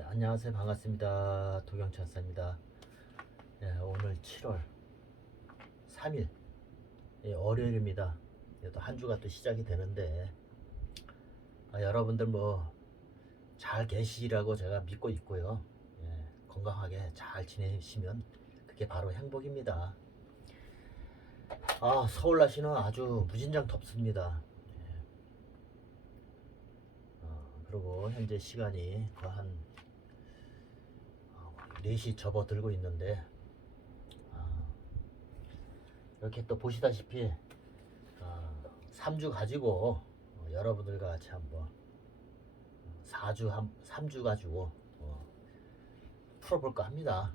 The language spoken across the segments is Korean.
네, 안녕하세요. 반갑습니다. 도경천사입니다. 네, 오늘 7월 3일 월요일입니다. 또 한 주가 또 시작이 되는데 여러분들 뭐 잘 계시라고 제가 믿고 있고요. 건강하게 잘 지내시면 그게 바로 행복입니다. 서울 날씨는 아주 무진장 덥습니다. 그리고 현재 시간이 거의 한 4시 접어들고 있는데 이렇게 또 보시다시피 3주 가지고 여러분들과 같이 한번 3주 가지고 풀어볼까 합니다.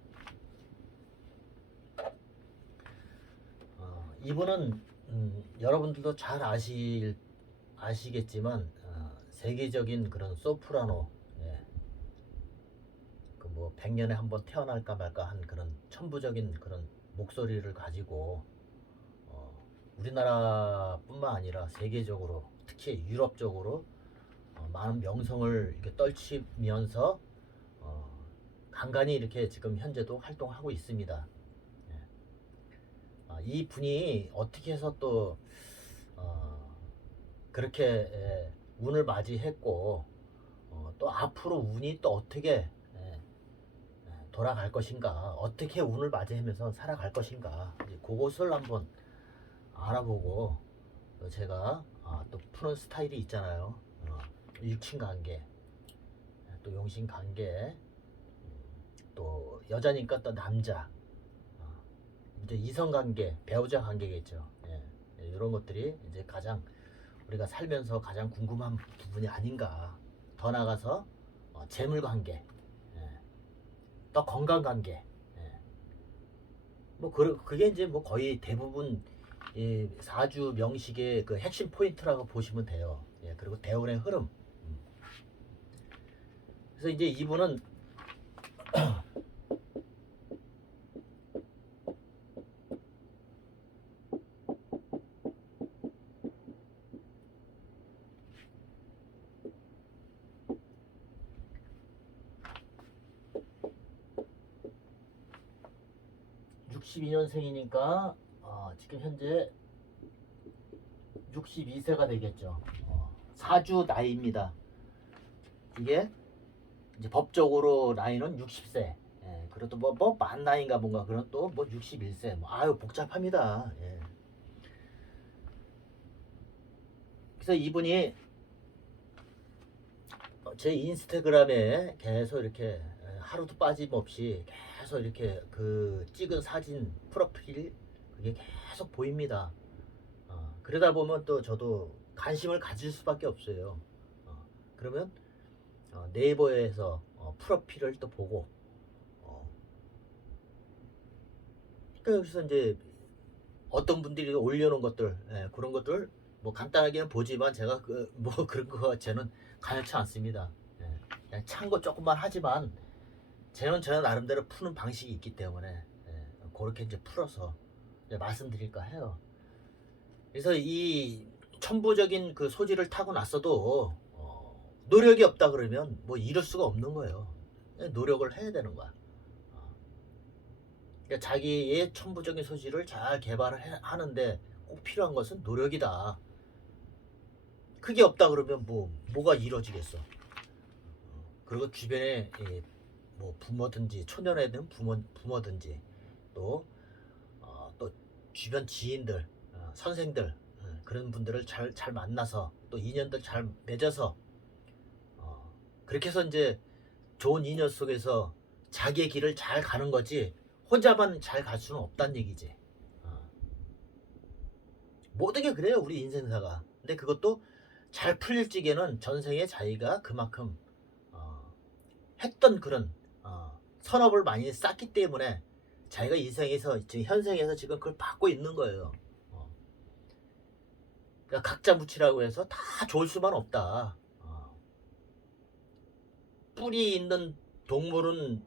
이분은 여러분들도 잘 아시겠지만 세계적인 그런 소프라노, 그 뭐 100년에 한번 태어날까 말까 한 그런 천부적인 그런 목소리를 가지고 우리나라뿐만 아니라 세계적으로 특히 유럽 쪽으로 많은 명성을 이렇게 떨치면서 간간히 이렇게 지금 현재도 활동하고 있습니다. 이 분이 어떻게 해서 또 그렇게 운을 맞이했고 또 앞으로 운이 또 어떻게 돌아갈 것인가, 어떻게 운을 맞이하면서 살아갈 것인가, 그것을 한번 알아보고 제가 또 푸는 스타일이 있잖아요. 일친관계, 또 용신관계, 또 여자니까 또 남자, 이제 이성관계, 배우자 관계겠죠. 이런 것들이 이제 가장 우리가 살면서 가장 궁금한 부분이 아닌가. 더 나아가서 재물관계, 또 건강관계, 뭐 그게 이제 뭐 거의 대부분 이 사주 명식의 그 핵심 포인트라고 보시면 돼요. 그리고 대운의 흐름. 그래서 이제 이분은 62년생이니까 지금 현재 62세가 되겠죠. 사주 나이입니다. 이게 이제 법적으로 나이는 60세. 그래도 만 나이인가 뭔가 그런 또 뭐 61세. 아유 복잡합니다. 그래서 이분이 제 인스타그램에 계속 이렇게 하루도 빠짐없이 계속 이렇게 그 찍은 사진 프로필 그게 계속 보입니다. 그러다 보면 또 저도 관심을 가질 수밖에 없어요. 그러면 네이버에서 프로필을 또 보고 그래서 이제 어떤 분들이 올려놓은 것들 그런 것들 뭐 간단하게는 보지만 제가 뭐 그런 거 저는 가열치 않습니다. 그냥 참고 조금만 하지만 저는 나름대로 푸는 방식이 있기 때문에 그렇게 이제 풀어서 이제 말씀드릴까 해요. 그래서 이 천부적인 그 소질을 타고 났어도 노력이 없다 그러면 뭐 이룰 수가 없는 거예요. 노력을 해야 되는 거야. 그러니까 자기의 천부적인 소질을 잘 개발을 하는데 꼭 필요한 것은 노력이다. 그게 없다 그러면 뭐가 이루어지겠어. 그리고 주변에 뭐 부모든지 초년에는 부모든지 또 또 주변 지인들, 선생들 그런 분들을 잘 만나서 또 인연들 잘 맺어서 그렇게 해서 이제 좋은 인연 속에서 자기의 길을 잘 가는 거지 혼자만 잘 갈 수는 없다는 얘기지. 모든 게 그래요 우리 인생사가. 근데 그것도 잘 풀릴 적에는 전생에 자기가 그만큼 했던 그런 선업을 많이 쌓기 때문에 자기가 인생에서 지금 현생에서 지금 그걸 받고 있는 거예요. 그러니까 각자 묻히라고 해서 다 좋을 수만 없다. 뿔이 있는 동물은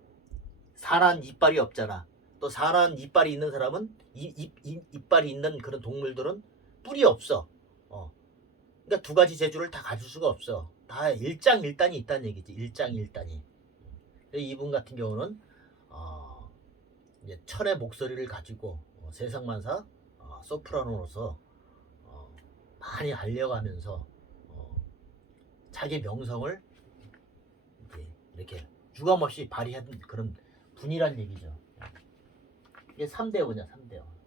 사람 이빨이 없잖아. 또 사람 이빨이 있는 사람은 이빨이 있는 그런 동물들은 뿔이 없어. 그러니까 두 가지 재주를 다 가질 수가 없어. 다 일장일단이 있다는 얘기지. 일장일단이. 이분 같은 경우는 이제 천의 목소리를 가지고 세상만사 소프라노로서 많이 알려가면서 자기 명성을 이렇게 유감없이 발휘한 그런 분이란 얘기죠. 이게 3대어냐 3대어.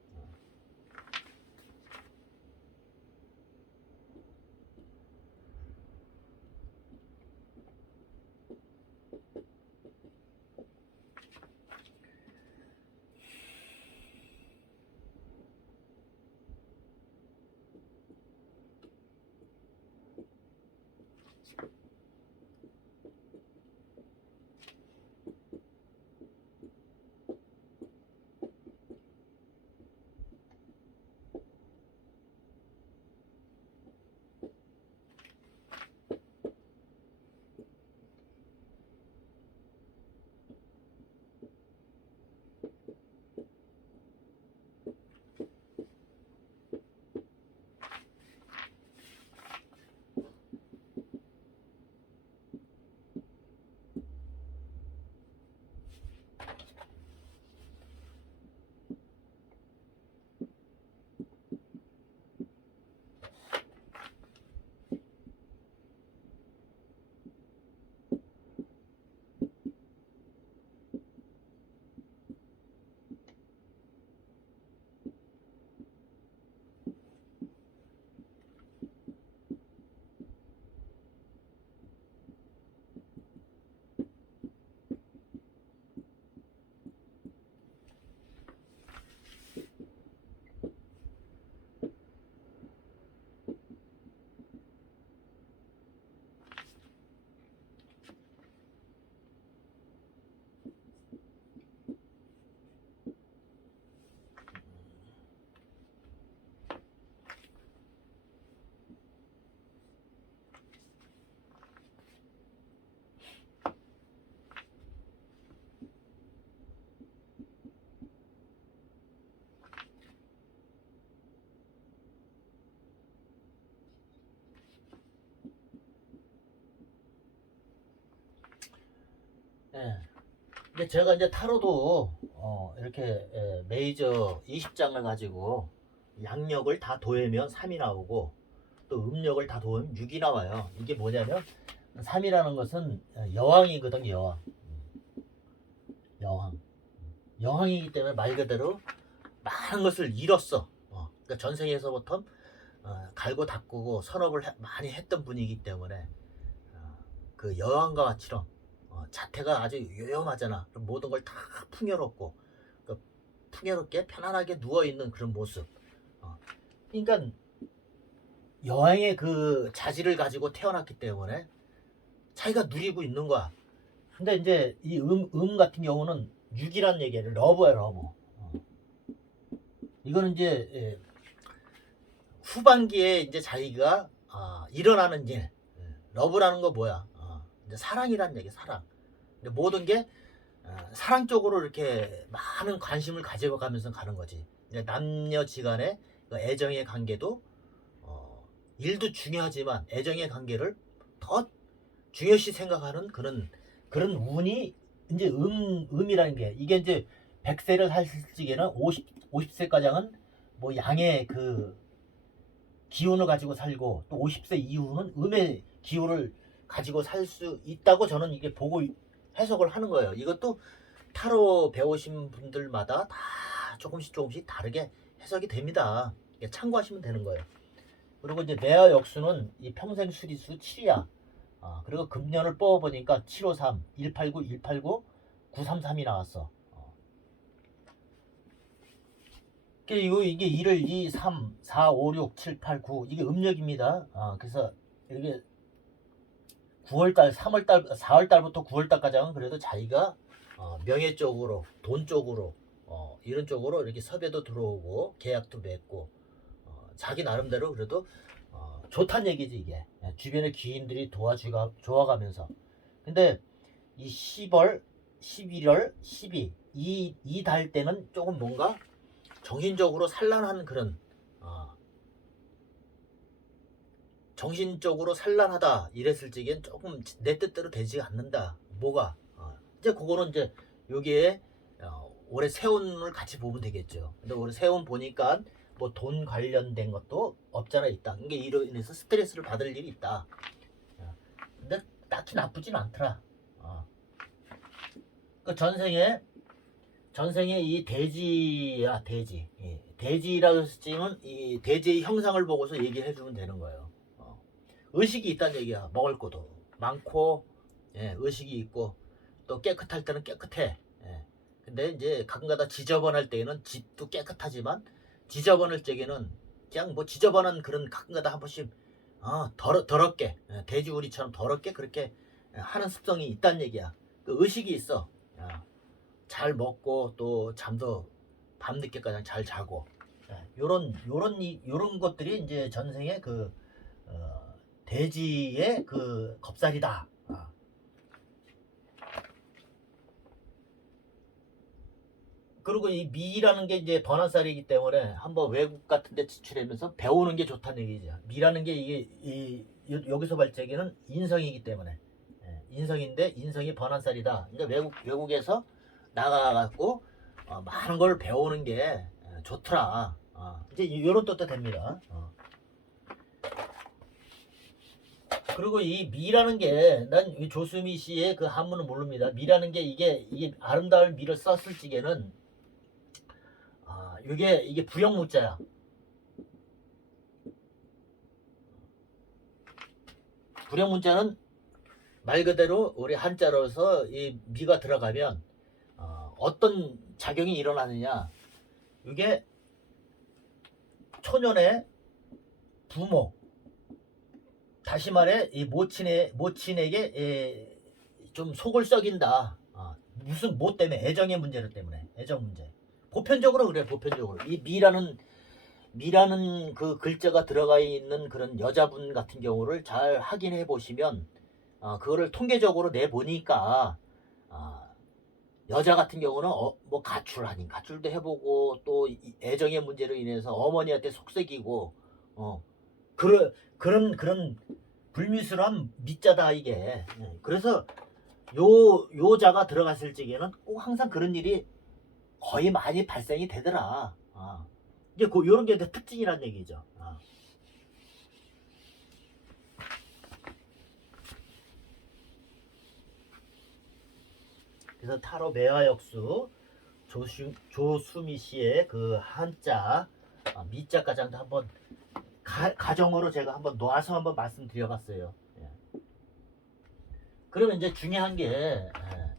예. 근데 제가 이제 타로도 이렇게 메이저 20장을 가지고 양력을 다 더하면 3이 나오고 또 음력을 다 더하면 6이 나와요. 이게 뭐냐면 3이라는 것은 여왕이거든요. 여왕. 여왕. 여왕이기 때문에 말 그대로 많은 것을 잃었어. 그러니까 전생에서부터 갈고 닦고 선업을 많이 했던 분이기 때문에 그 여왕과 같이런 자태가 아주 요염하잖아. 모든 걸 다 풍요롭고 풍요롭게 편안하게 누워있는 그런 모습. 그러니까 여왕의 그 자질을 가지고 태어났기 때문에 자기가 누리고 있는 거야. 근데 이제 이 같은 경우는 6이란 얘기를 러브야 러브. 이거는 이제 후반기에 이제 자기가 일어나는 일. 러브라는 거 뭐야? 이제 사랑이란 얘기, 사랑. 근데 모든 게 사랑 쪽으로 이렇게 많은 관심을 가져가면서 가는 거지. 이제 남녀지간의 그 애정의 관계도 일도 중요하지만 애정의 관계를 더 중요시 생각하는 그런 운이 이제 음이라는 게 이게 이제 100세를 살 적에는 50세까지는 뭐 양의 그 기운을 가지고 살고 또 50세 이후는 음의 기운을 가지고 살 수 있다고 저는 이게 보고 해석을 하는 거예요. 이것도 타로 배우신 분들마다 다 조금씩 다르게 해석이 됩니다. 참고하시면 되는 거예요. 그리고 이제 매화 역수는 이 평생 수리수 7이야. 그리고 금년을 뽑아보니까 753, 189, 189, 933이 나왔어. 이게 1을 2, 3, 4, 5, 6, 7, 8, 9 이게 음력입니다. 그래서 이게 9월달, 3월달, 4월달부터 9월달까지는 그래도 자기가 명예 쪽으로, 돈 쪽으로, 이런 쪽으로 이렇게 섭외도 들어오고 계약도 맺고 자기 나름대로 그래도 좋단 얘기지 이게. 주변의 귀인들이 도와가면서. 근데 이 10월, 11월, 12 이 달 때는 조금 뭔가 정신적으로 산란한 그런 정신적으로 산란하다 이랬을 적엔 조금 내 뜻대로 되지 않는다. 뭐가 이제 그거는 이제 여기에 올해 세운을 같이 보면 되겠죠. 근데 올해 세운 보니까 뭐 돈 관련된 것도 없잖아 있다. 이게 이로 인해서 스트레스를 받을 일이 있다. 근데 딱히 나쁘진 않더라. 그 전생에 이 돼지야 돼지. 돼지라고 했지만 이 돼지의 형상을 보고서 얘기를 해주면 되는 거예요. 의식이 있다는 얘기야. 먹을 것도 많고, 의식이 있고 또 깨끗할 때는 깨끗해. 근데 이제 가끔가다 지저분할 때에는 집도 깨끗하지만 지저분할 적에는 그냥 뭐 지저분한 그런 가끔가다 한 번씩 더럽게 돼지우리처럼 더럽게 그렇게 하는 습성이 있다는 얘기야. 그 의식이 있어. 잘 먹고 또 잠도 밤늦게까지 잘 자고 요런 것들이 이제 전생의 그 돼지의 그 겁살이다. 그리고 이 미라는 게 이제 번화살이기 때문에 한번 외국 같은 데 지출하면서 배우는 게 좋다는 얘기죠. 미라는 게 이게 여기서 발제기는 인성이기 때문에 인성인데 인성이 번화살이다. 그러니까 외국에서 나가갖고 많은 걸 배우는 게 좋더라. 이제 이런 뜻도 됩니다. 그리고 이 미라는 게 난 조수미 씨의 그 한문을 모릅니다. 미라는 게 이게 아름다울 미를 썼을 적에는 이게 부영문자야. 부영문자는 말 그대로 우리 한자로서 이 미가 들어가면 어떤 작용이 일어나느냐. 이게 초년의 부모, 다시 말해 이 모친에게 좀 속을 썩인다. 무슨 뭐 때문에 애정의 문제를 때문에 애정 문제. 보편적으로 그래. 보편적으로 이 미라는 그 글자가 들어가 있는 그런 여자분 같은 경우를 잘 확인해 보시면 그거를 통계적으로 내 보니까 여자 같은 경우는 뭐 가출 아닌 가출도 해보고 또 애정의 문제로 인해서 어머니한테 속썩이고 그런 불미스러운 밑자다 이게. 그래서 요자가 들어갔을 적에는 꼭 항상 그런 일이 거의 많이 발생이 되더라. 이제 요런 게 특징이란 얘기죠. 그래서 타로 매화역수 조수미 씨의 그 한자 미자가장도 한번 가정으로 제가 한번 놓아서 한번 말씀드려봤어요. 그러면 이제 중요한 게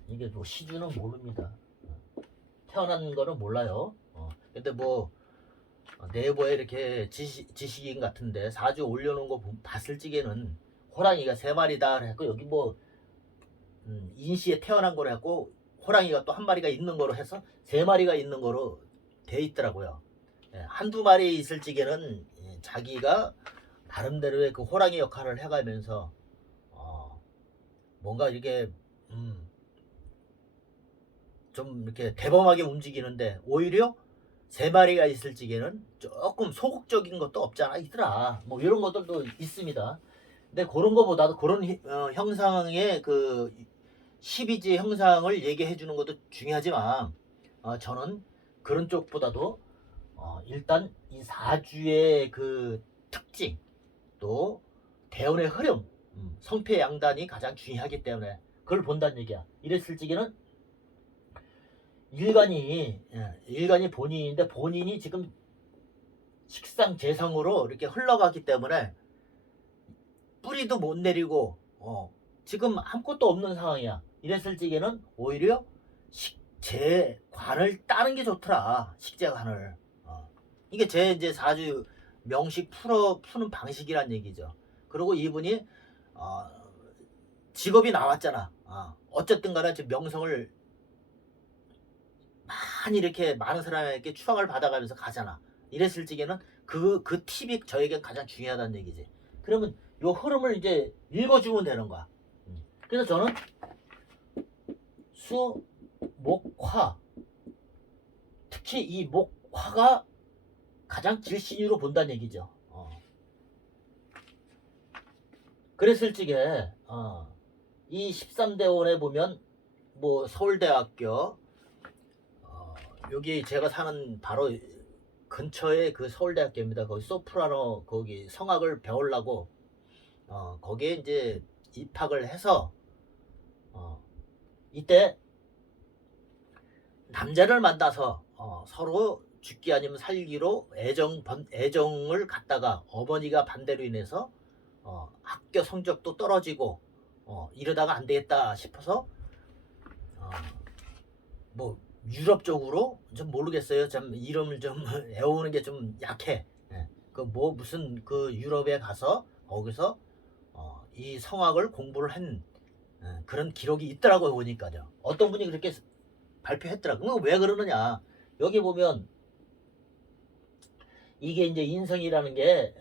이게 뭐 시주는 모릅니다. 태어난 거는 몰라요. 근데 뭐 네이버에 이렇게 지식인 같은데 사주 올려놓은 거 봤을 적에는 호랑이가 3마리다 했고 여기 뭐 인시에 태어난 거로 했고 호랑이가 또 1마리가 있는 거로 해서 3마리가 있는 거로 돼 있더라고요. 한두 마리 있을 적에는 자기가 나름대로의 그 호랑이 역할을 해가면서 뭔가 이게 좀 이렇게 대범하게 움직이는데 오히려 3마리가 있을 적에는 조금 소극적인 것도 없잖아 있더라. 뭐 이런 것들도 있습니다. 근데 그런 거보다도 그런 형상의 그 12지 형상을 얘기해 주는 것도 중요하지만 저는 그런 쪽보다도 일단 이 사주의 그 특징 또 대운의 흐름 성패양단이 가장 중요하기 때문에 그걸 본다는 얘기야. 이랬을 적에는 일간이 본인인데 본인이 지금 식상재상으로 이렇게 흘러가기 때문에 뿌리도 못 내리고 지금 아무것도 없는 상황이야. 이랬을 적에는 오히려 식재관을 따는 게 좋더라. 식재관을. 이게 제 이제 사주 명식 푸는 방식이란 얘기죠. 그리고 이분이 직업이 나왔잖아. 어쨌든 간에 지금 명성을 많이 이렇게 많은 사람에게 추앙을 받아가면서 가잖아. 이랬을 적에는 그 팁이 저에게 가장 중요하다는 얘기지. 그러면 요 흐름을 이제 읽어주면 되는 거야. 그래서 저는 수, 목, 화 특히 이 목, 화가 가장 질신으로 본다는 얘기죠. 그랬을 적에 이 13대원에 보면 뭐 서울대학교 여기 제가 사는 바로 근처에 그 서울대학교입니다. 거기 소프라노 거기 성악을 배우려고 거기에 이제 입학을 해서 이때 남자를 만나서 서로 죽기 아니면 살기로 애정을 갖다가 어머니가 반대로 인해서 학교 성적도 떨어지고 이러다가 안 되겠다 싶어서 뭐 유럽 쪽으로 좀 모르겠어요. 좀 이름을 좀 외우는 게 좀 약해. 예. 그 뭐 무슨 그 유럽에 가서 거기서 이 성악을 공부를 한 그런 기록이 있더라고요. 보니까요. 어떤 분이 그렇게 발표했더라고요. 왜 그러느냐? 여기 보면 이게 이제 인성이라는 게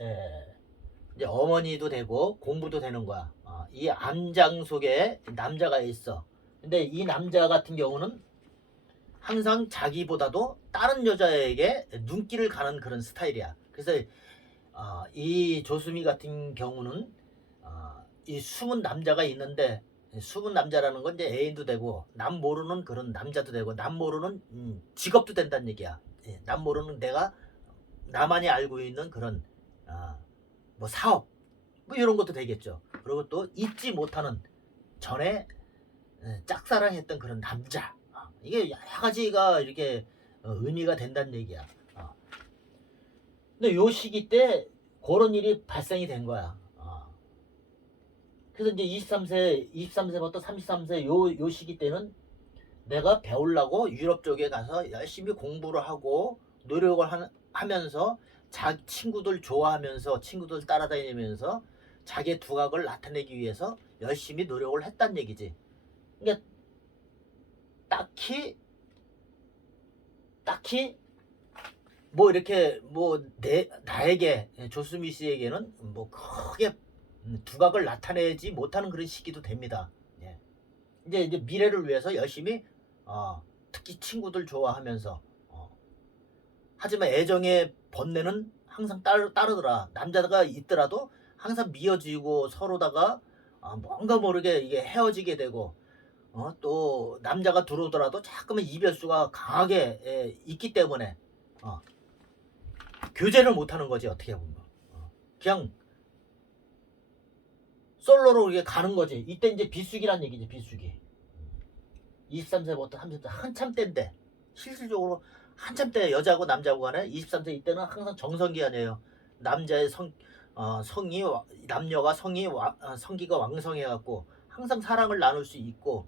이제 어머니도 되고 공부도 되는 거야. 이 암장 속에 남자가 있어. 근데 이 남자 같은 경우는 항상 자기보다도 다른 여자에게 눈길을 가는 그런 스타일이야. 그래서 이 조수미 같은 경우는 이 숨은 남자가 있는데 숨은 남자라는 건 이제 애인도 되고 남 모르는 그런 남자도 되고 남 모르는 직업도 된다는 얘기야. 남 모르는 내가 나만이 알고 있는 그런 뭐 사업 뭐 이런 것도 되겠죠. 그리고 또 잊지 못하는 전에 짝사랑했던 그런 남자. 이게 여러 가지가 이렇게 의미가 된다는 얘기야. 근데 요 시기 때 그런 일이 발생이 된 거야. 그래서 이제 23세부터 33세 요 시기 때는 내가 배우려고 유럽 쪽에 가서 열심히 공부를 하고 노력을 하면서 자기 친구들 좋아하면서 친구들 따라다니면서 자기의 두각을 나타내기 위해서 열심히 노력을 했단 얘기지. 그러니까 딱히 뭐 이렇게 뭐 나에게 조수미 씨에게는 뭐 크게 두각을 나타내지 못하는 그런 시기도 됩니다. 예. 이제 미래를 위해서 열심히 특히 친구들 좋아하면서 하지만 애정의 번뇌는 항상 따르더라. 남자가 있더라도 항상 미어지고 서로다가 뭔가 모르게 이게 헤어지게 되고 또 남자가 들어오더라도 자꾸만 이별수가 강하게 있기 때문에 교제를 못하는 거지. 어떻게 보면 그냥 솔로로 이게 가는 거지. 이때 이제 비수기란 얘기지. 비수기. 23세부터 30세 한참 때인데 실질적으로 한참 때 여자고 남자고 간에 23세 이때는 항상 정성기간이에요. 남자의 성이 남녀가 성기가 왕성해갖고 항상 사랑을 나눌 수 있고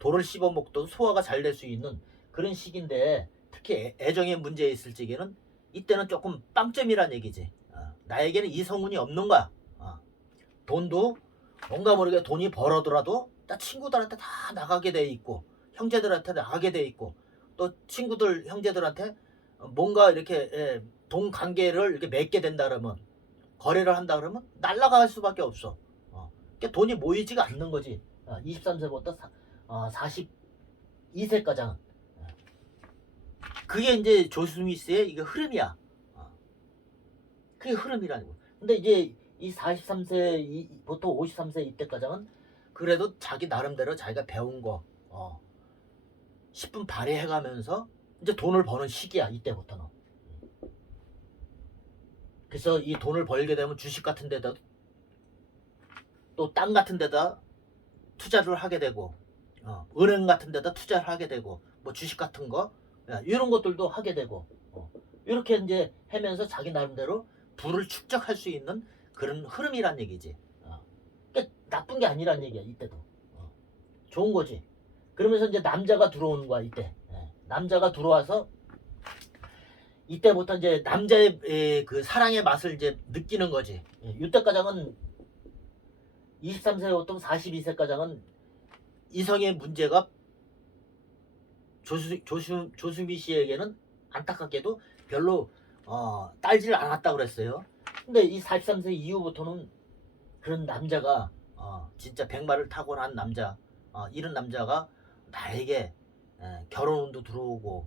돌을 씹어먹도 소화가 잘 될 수 있는 그런 시기인데 특히 애정의 문제에 있을 적에는 이때는 조금 빵점이란 얘기지. 나에게는 이성운이 없는 거야. 돈도 뭔가 모르게 돈이 벌어더라도 다 친구들한테 다 나가게 돼 있고 형제들한테 나가게 돼 있고 또 친구들 형제들한테 뭔가 이렇게 돈 관계를 이렇게 맺게 된다 그러면 거래를 한다 그러면 날라갈 수밖에 없어. 그러니까 돈이 모이지가 않는 거지. 23세부터 42세까지는 그게 이제 조스미스의 이게 흐름이야. 그게 흐름이라는 거. 근데 이제 이 43세부터 53세 이때까지는 그래도 자기 나름대로 자기가 배운 거 10분 발휘해가면서 이제 돈을 버는 시기야. 이때부터는. 그래서 이 돈을 벌게 되면 주식 같은 데다 또 땅 같은 데다 투자를 하게 되고 은행 같은 데다 투자를 하게 되고 뭐 주식 같은 거 이런 것들도 하게 되고 이렇게 이제 하면서 자기 나름대로 부를 축적할 수 있는 그런 흐름이란 얘기지. 그러니까 나쁜 게 아니란 얘기야. 이때도 좋은 거지. 그러면서 이제 남자가 들어오는 거야. 이때 남자가 들어와서 이때부터 이제 남자의 그 사랑의 맛을 이제 느끼는 거지. 이때까지는 23세부터 42세까지는 이성의 문제가 조수미 씨에게는 안타깝게도 별로 딸지를 않았다고 그랬어요. 근데 이 43세 이후부터는 그런 남자가 진짜 백마를 타고난 남자 이런 남자가 나에게 결혼운도 들어오고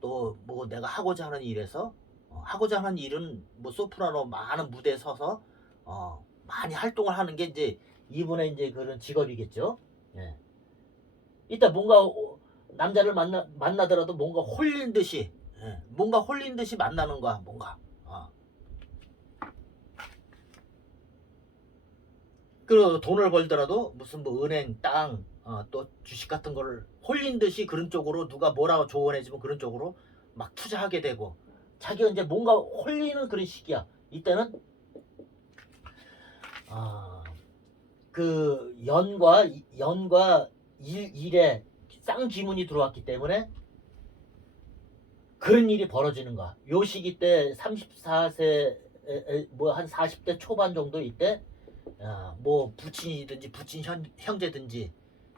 또 뭐 내가 하고자 하는 일에서 하고자 하는 일은 뭐 소프라노 많은 무대에 서서 많이 활동을 하는 게 이제 이분의 이제 그런 직업이겠죠. 예. 이때 뭔가 남자를 만나더라도 뭔가 홀린 듯이, 뭔가 홀린 듯이 만나는 거야. 뭔가. 그리고 돈을 벌더라도 무슨 뭐 은행, 땅, 또 주식 같은 거를 홀린 듯이 그런 쪽으로 누가 뭐라고 조언해주면 그런 쪽으로 막 투자하게 되고, 자기가 이제 뭔가 홀리는 그런 시기야. 이때는 그 연과 일에 쌍쥐문이 들어왔기 때문에 그런 일이 벌어지는 거야. 요 시기 때 34세 뭐 한 40대 초반 정도 이때 뭐 부친이든지 부친 형제든지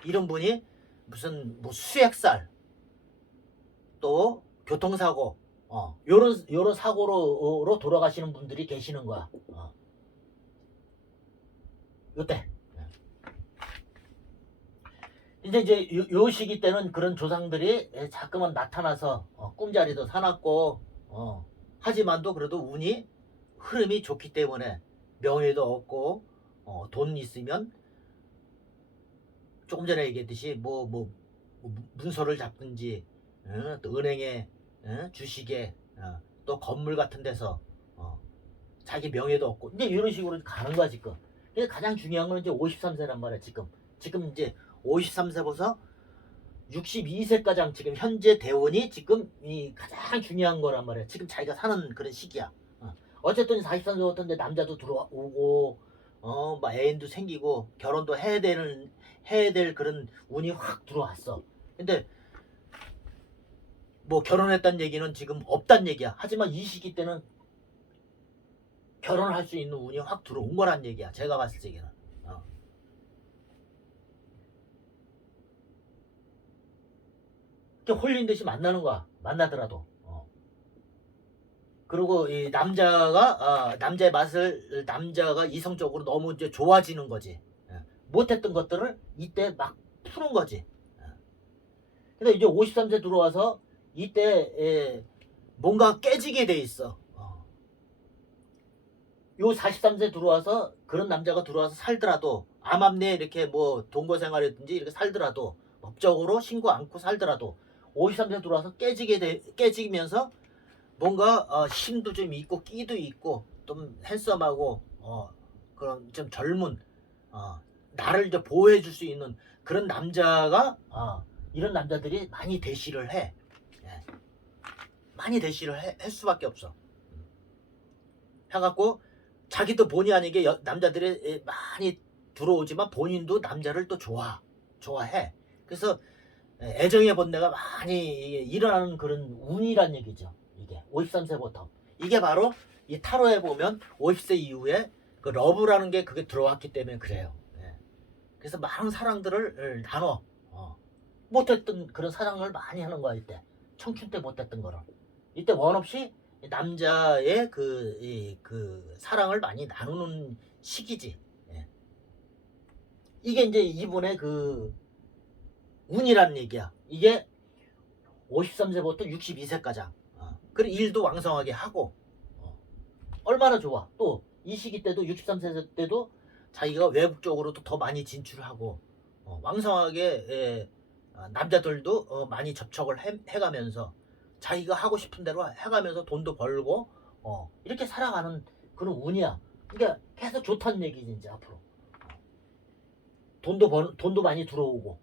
이런 분이 무슨 뭐 수액살 또 교통사고 요런 사고로 돌아가시는 분들이 계시는 거야. 요때 이제 요 시기 때는 그런 조상들이 자꾸만 나타나서 꿈자리도 사놨고 하지만도 그래도 운이 흐름이 좋기 때문에 명예도 얻고 돈 있으면 조금 전에 얘기했듯이 뭐 문서를 잡든지 또 은행에 주식에 또 건물 같은 데서 자기 명예도 얻고 이제 이런 식으로 가는 거야 지금. 근데 가장 중요한 건 이제 53세란 말이야 지금 이제 53세 보서 62세가장 지금 현재 대운이 지금 이 가장 중요한 거란 말이야. 지금 자기가 사는 그런 시기야. 어쨌든 43세부터 이제 남자도 들어오고 막 애인도 생기고 결혼도 해야 될 그런 운이 확 들어왔어. 근데 뭐 결혼했다는 얘기는 지금 없단 얘기야. 하지만 이 시기 때는 결혼할 수 있는 운이 확 들어온 거란 얘기야. 제가 봤을 적에는. 홀린 듯이 만나는 거야. 만나더라도. 그리고 이 남자의 맛을 남자가 이성적으로 너무 이제 좋아지는 거지. 못했던 것들을 이때 막 푸는 거지. 근데 이제 53세 들어와서 이때 뭔가 깨지게 돼 있어. 요 43세 들어와서 그런 남자가 들어와서 살더라도 암암리에 이렇게 뭐 동거생활이든지 이렇게 살더라도 법적으로 신고 않고 살더라도 53세 들어와서 깨지면서 뭔가 힘도 좀 있고 끼도 있고 좀 핸섬하고 그런 좀 젊은 나를 이제 보호해 줄 수 있는 그런 남자가 이런 남자들이 많이 대시를 해. 예. 많이 대시를 할 수밖에 없어. 해갖고 자기도 본의 아니게 남자들이 많이 들어오지만 본인도 남자를 또 좋아해. 그래서 애정의 번뇌가 많이 일어나는 그런 운이란 얘기죠. 이게 53세부터 이게 바로 이 타로에 보면 50세 이후에 그 러브라는 게 그게 들어왔기 때문에 그래요. 그래서 많은 사랑들을 나눠 못했던 그런 사랑을 많이 하는 거야 이때. 청춘 때 못했던 거를 이때 원 없이 남자의 그 사랑을 많이 나누는 시기지. 이게 이제 이분의 그 운이라는 얘기야. 이게 53세부터 62세까지. 그리고 일도 왕성하게 하고 얼마나 좋아. 또 이 시기 때도 63세 때도 자기가 외국 쪽으로도 더 많이 진출하고 왕성하게 남자들도 많이 접촉을 해가면서 자기가 하고 싶은 대로 해가면서 돈도 벌고 이렇게 살아가는 그런 운이야. 그러니까 계속 좋다는 얘기지 이제 앞으로. 돈도 많이 들어오고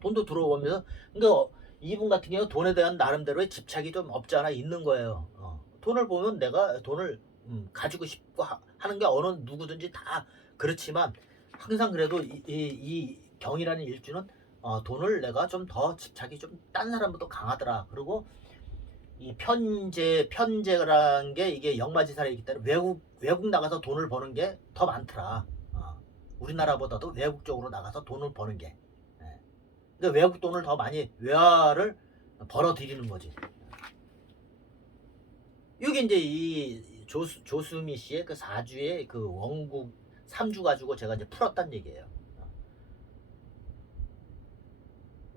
돈도 들어오면서 그러니까 이분 같은 경우 돈에 대한 나름대로의 집착이 좀 없지 않아 있는 거예요. 돈을 보면 내가 돈을 가지고 싶고 하는 게 어느 누구든지 다 그렇지만 항상 그래도 이 경이라는 일주는 돈을 내가 좀 더 집착이 좀 딴 사람보다 강하더라. 그리고 이 편제라는 게 이게 역마지살이기 때문에 외국 나가서 돈을 버는 게 더 많더라. 우리나라보다도 외국 쪽으로 나가서 돈을 버는 게. 근데 외국 돈을 더 많이 외화를 벌어들이는 거지. 이게 이제 이 조수미 씨의 그 4주의 그 원국 3주 가지고 제가 이제 풀었단 얘기예요.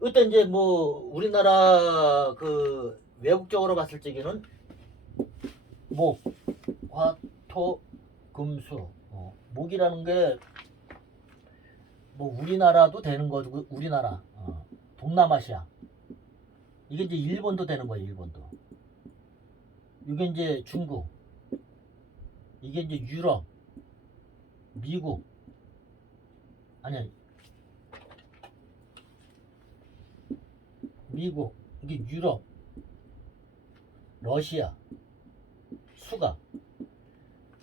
이때 이제 뭐 우리나라 그 외국적으로 봤을 적에는 목, 화, 토, 금수. 목이라는 게 뭐 우리나라도 되는 거고 우리나라. 동남아시아. 이게 이제 일본도 되는 거예요. 일본도. 이게 이제 중국. 이게 이제 유럽, 미국. 아니야. 미국. 이게 유럽, 러시아, 수가.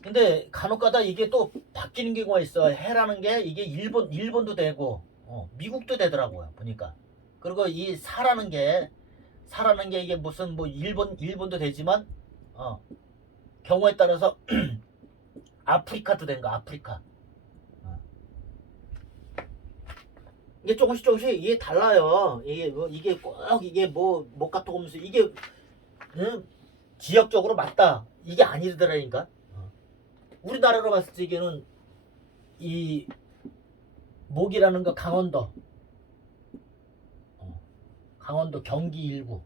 근데 간혹가다 이게 또 바뀌는 경우가 있어. 해라는 게 이게 일본도 되고 미국도 되더라고요. 보니까. 그리고 이 사라는 게 이게 무슨 뭐 일본도 되지만 경우에 따라서 아프리카도 된 거. 아프리카. 이게 조금씩 이게 달라요. 이게 꼭 이게 뭐 목카토금수 이게 지역적으로 맞다 이게 아니더라니까. 우리나라로 봤을 적에는 이 목이라는 거 강원도 경기 일부.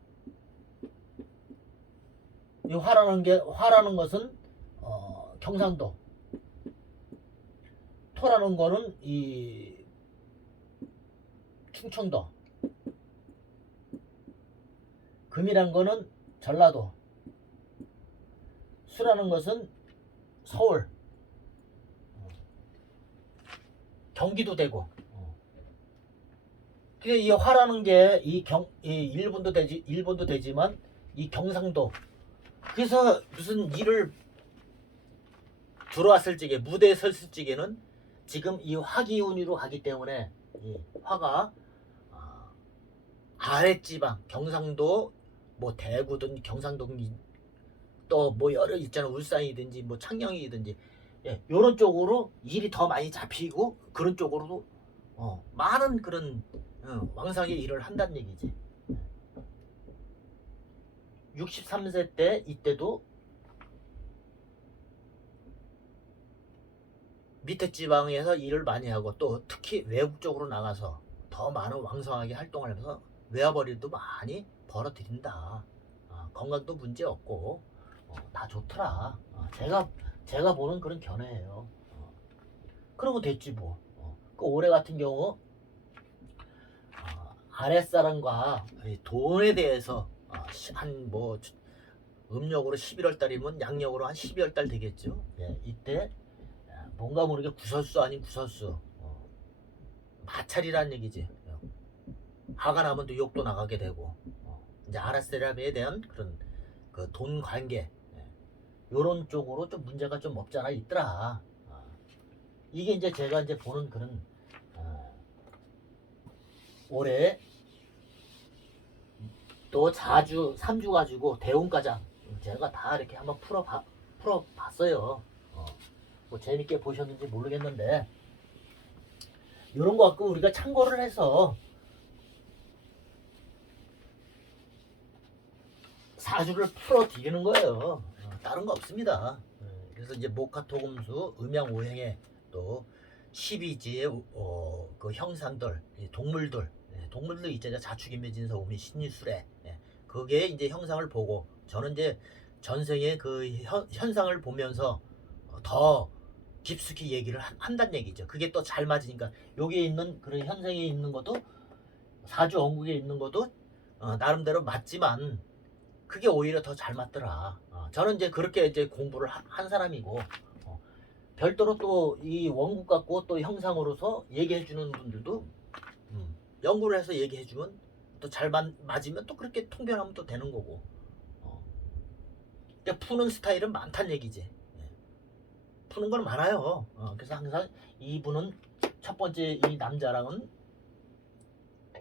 이 화라는 것은 경상도. 토라는 거는 이 충청도. 금이란 거는 전라도. 수라는 것은 서울. 경기도 되고. 근데 이 화라는 게 이 일본도 되지만 이 경상도. 그래서 무슨 일을 들어왔을 적에 무대에 섰을 적에는 지금 이 화기운이로 가기 때문에 이 화가 아랫지방 경상도 뭐 대구든 경상도 또 뭐 여러 있잖아. 울산이든지 뭐 창녕이든지 요런 쪽으로 일이 더 많이 잡히고 그런 쪽으로도 많은 그런 왕성의 일을 한다는 얘기지. 63세 때 이때도 밑에 지방에서 일을 많이 하고 또 특히 외국 쪽으로 나가서 더 많은 왕성하게 활동을 하면서 외화벌이도 많이 벌어들인다. 건강도 문제 없고 다 좋더라. 제가 보는 그런 견해예요. 그러고 됐지 뭐. 그 올해 같은 경우 아랫사람과 돈에 대해서 한 뭐 음력으로 11월 달이면 양력으로 한 12월 달 되겠죠. 이때 뭔가 모르게 구설수 아닌 구설수 마찰이란 얘기지. 화가 나면 또 욕도 나가게 되고 이제 아랫사람에 대한 그런 그 돈 관계 요런 쪽으로 좀 문제가 좀 없지 않아 있더라. 이게 이제 제가 이제 보는 그런 올해 또 자주 3주 가지고 대운가장 제가 다 이렇게 한번 풀어봤어요. 뭐 재밌게 보셨는지 모르겠는데 이런 거 갖고 우리가 참고를 해서 4주를 풀어드리는 거예요. 다른 거 없습니다. 그래서 이제 목화토금수 음양오행에 또 12지의 그 형상들 동물들 있잖아요. 자축인묘진서 오미 신유술에 그게 이제 형상을 보고 저는 이제 전생의 그 현상을 보면서 더 깊숙이 얘기를 한다는 얘기죠. 그게 또 잘 맞으니까 여기에 있는 그런 현상에 있는 것도 사주 원국에 있는 것도 나름대로 맞지만 그게 오히려 더 잘 맞더라. 저는 이제 그렇게 이제 공부를 한 사람이고 별도로 또 이 원국 갖고 또 형상으로서 얘기해 주는 분들도 연구를 해서 얘기해 주면 또 잘 맞으면 또 그렇게 통변하면 또 되는 거고. 푸는 스타일은 많다는 얘기지. 푸는 건 많아요. 그래서 항상 이분은 첫 번째 이 남자랑은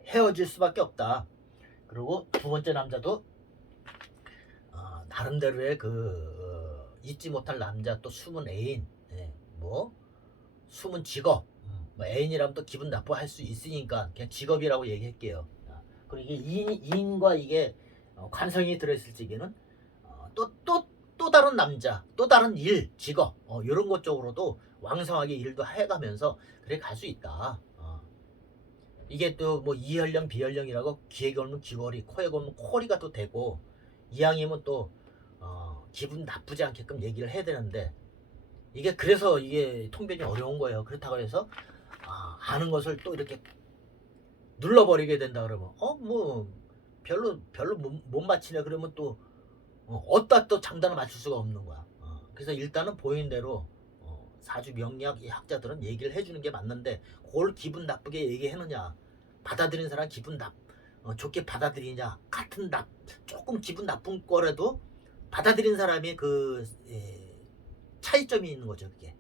헤어질 수밖에 없다. 그리고 두 번째 남자도 나름대로의 그 잊지 못할 남자 또 숨은 애인 뭐 숨은 직업 뭐 애인이라면 또 기분 나빠할 수 있으니까 그냥 직업이라고 얘기할게요. 그리고 이게 인과 이게 관성이 들어있을 적에는 또 다른 남자 또 다른 일 직업 이런 것 쪽으로도 왕성하게 일도 해가면서 그래 갈 수 있다. 이게 또 뭐 이혈령 비혈령이라고 귀에 걸면 귀걸이 코에 걸면 코걸이가 또 되고 이왕이면 또 기분 나쁘지 않게끔 얘기를 해야 되는데 이게 그래서 이게 통변이 어려운 거예요. 그렇다고 해서 아는 것을 또 이렇게 눌러버리게 된다 그러면 뭐 별로 못 맞히네 그러면 또 어디다 또 장단을 맞출 수가 없는 거야. 그래서 일단은 보이는 대로 사주 명리학 이 학자들은 얘기를 해주는 게 맞는데 그걸 기분 나쁘게 얘기해느냐 받아들이는 사람 기분 좋게 받아들이냐 같은 조금 기분 나쁜 거라도 받아들이는 사람이 그 차이점이 있는 거죠 그게.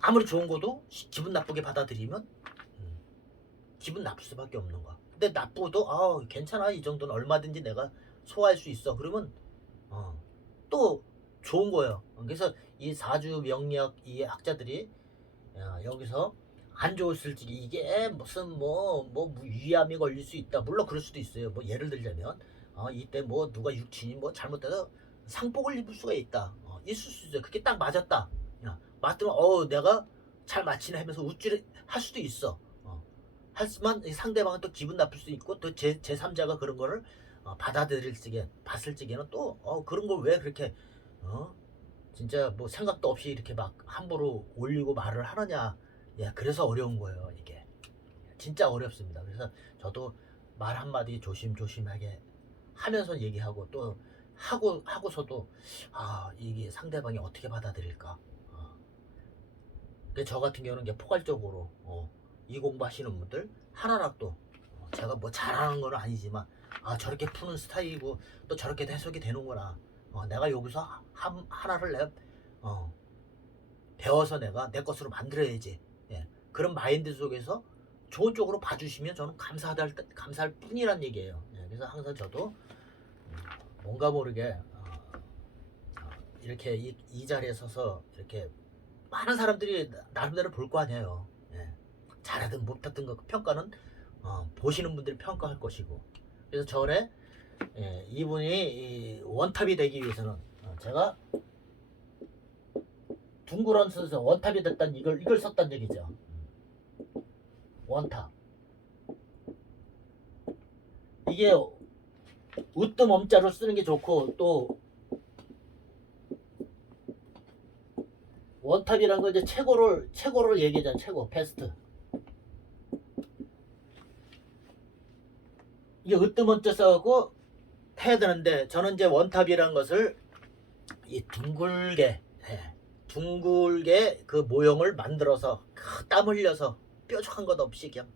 아무리 좋은 것도 기분 나쁘게 받아들이면 기분 나쁠 수밖에 없는 거야. 근데 나쁘도 괜찮아 이 정도는 얼마든지 내가 소화할 수 있어 그러면 또 좋은 거예요. 그래서 이 사주 명리학 이 학자들이 여기서 안 좋을지 이게 무슨 뭐 위암이 걸릴 수 있다. 물론 그럴 수도 있어요. 뭐 예를 들자면 이때 뭐 누가 육친이 뭐 잘못돼서 상복을 입을 수가 있다. 있을 수 있어요. 그게 딱 맞았다. 맞더면 내가 잘 맞히네 하면서 우쭐 할 수도 있어. 하지만 상대방은 또 기분 나쁠 수 있고 또 제3자가 그런 거를 받아들일 적에 봤을 적에는 또 그런 걸 왜 그렇게 진짜 뭐 생각도 없이 이렇게 막 함부로 올리고 말을 하느냐. 예, 그래서 어려운 거예요 이게. 진짜 어렵습니다. 그래서 저도 말 한마디 조심조심하게 하면서 얘기하고 또 하고서도 이게 상대방이 어떻게 받아들일까. 저 같은 경우는 이제 포괄적으로 이 공부하시는 분들 하나라도 제가 뭐 잘하는 건 아니지만 저렇게 푸는 스타일이고 또 저렇게 해석이 되는구나. 내가 여기서 하나를 내가 배워서 내가 내 것으로 만들어야지. 예, 그런 마인드 속에서 좋은 쪽으로 봐주시면 저는 감사할 뿐이란 얘기예요. 예, 그래서 항상 저도 뭔가 모르게 이렇게 이 자리에 서서 이렇게 많은 사람들이 나름대로 볼 거 아니에요. 예. 잘하든 못하든 그 평가는 보시는 분들이 평가할 것이고. 그래서 전에 이분이 원탑이 되기 위해서는 제가 둥그런 순서 원탑이 됐단 이걸 썼단 얘기죠. 원탑. 이게 으뜸 엄자로 쓰는 게 좋고 또 원탑이라는 거 이제 최고를 얘기하잖아. 최고 베스트. 이게 으뜸 엄자 써갖고 해야 되는데 저는 이제 원탑이라는 것을 이 둥글게 그 모형을 만들어서 땀 흘려서 뾰족한 것 없이 그냥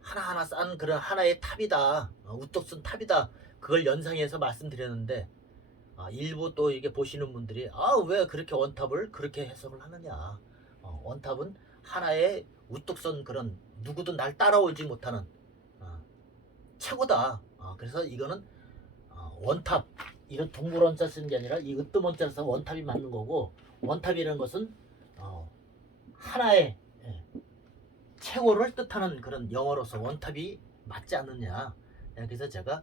하나하나 싼 그런 하나의 탑이다. 우뚝 쓴 탑이다. 그걸 연상해서 말씀드렸는데 일부 또 이게 보시는 분들이 왜 그렇게 원탑을 그렇게 해석을 하느냐. 원탑은 하나의 우뚝 선 그런 누구도 날 따라오지 못하는 최고다. 그래서 이거는 원탑 이런 둥글 원자 쓰는 게 아니라 이 으뜸 원자를 써서 원탑이 맞는 거고 원탑이라는 것은 하나의 최고를 뜻하는 그런 영어로서 원탑이 맞지 않느냐. 그래서 제가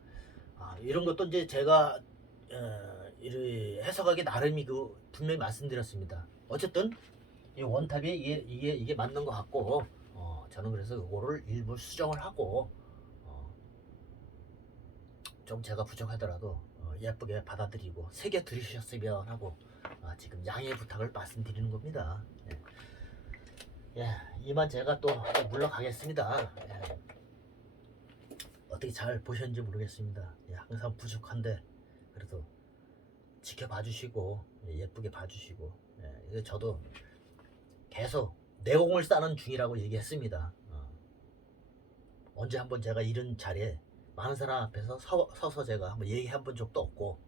이런 것도 이제 제가 해석하기 나름이고 분명히 말씀드렸습니다. 어쨌든 이 원탑이 이게 맞는 것 같고 저는 그래서 이거를 일부 수정을 하고 좀 제가 부족하더라도 예쁘게 받아들이고 새겨 들으셨으면 하고 지금 양해 부탁을 말씀드리는 겁니다. 예, 이만 제가 또 물러가겠습니다. 예, 어떻게 잘 보셨는지 모르겠습니다. 예, 항상 부족한데 그래도 지켜봐 주시고 예쁘게 봐주시고 저도 계속 내공을 쌓는 중이라고 얘기했습니다. 언제 한번 제가 이런 자리에 많은 사람 앞에서 서서 제가 한번 얘기해 본 적도 없고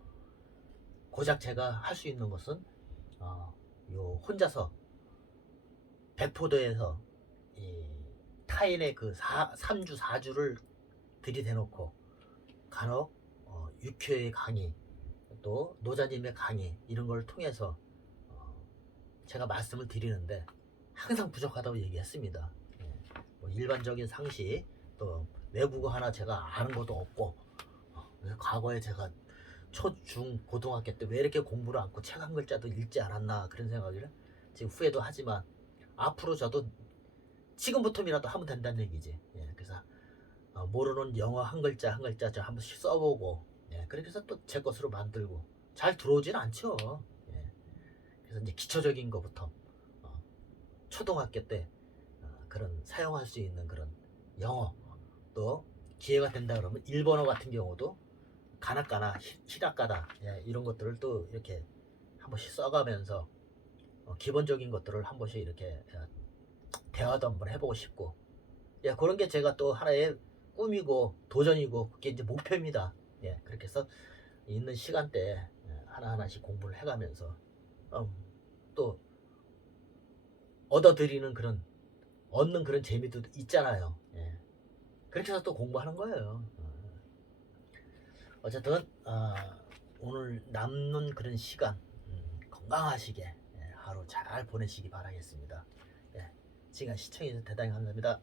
고작 제가 할 수 있는 것은 요 혼자서 백포도에서 이 타인의 그 3주 4주를 들이대놓고 간혹 육회의 강의 또 노자님의 강의 이런 걸 통해서 제가 말씀을 드리는데 항상 부족하다고 얘기했습니다. 뭐 일반적인 상식 또 외국어 하나 제가 아는 것도 없고 과거에 제가 초, 중, 고등학교 때 왜 이렇게 공부를 않고 책 한 글자도 읽지 않았나 그런 생각을 지금 후회도 하지만 앞으로 저도 지금부터라도 하면 된다는 얘기지. 그래서 모르는 영어 한 글자 한 글자 저 한 번씩 써보고 그렇게 해서 또 제 것으로 만들고 잘 들어오진 않죠. 그래서 이제 기초적인 것부터 초등학교 때 그런 사용할 수 있는 그런 영어, 또 기회가 된다 그러면 일본어 같은 경우도 가나까나 히라가나 이런 것들을 또 이렇게 한 번씩 써가면서 기본적인 것들을 한 번씩 이렇게 대화도 한번 해보고 싶고, 그런 게 제가 또 하나의 꿈이고 도전이고 그게 이제 목표입니다. 그렇게 해서 있는 시간대에 하나하나씩 공부를 해가면서 또 얻는 그런 재미도 있잖아요. 그렇게 해서 또 공부하는 거예요. 어쨌든 오늘 남는 그런 시간 건강하시게 하루 잘 보내시기 바라겠습니다. 지금까지 시청해주셔서 대단히 감사합니다.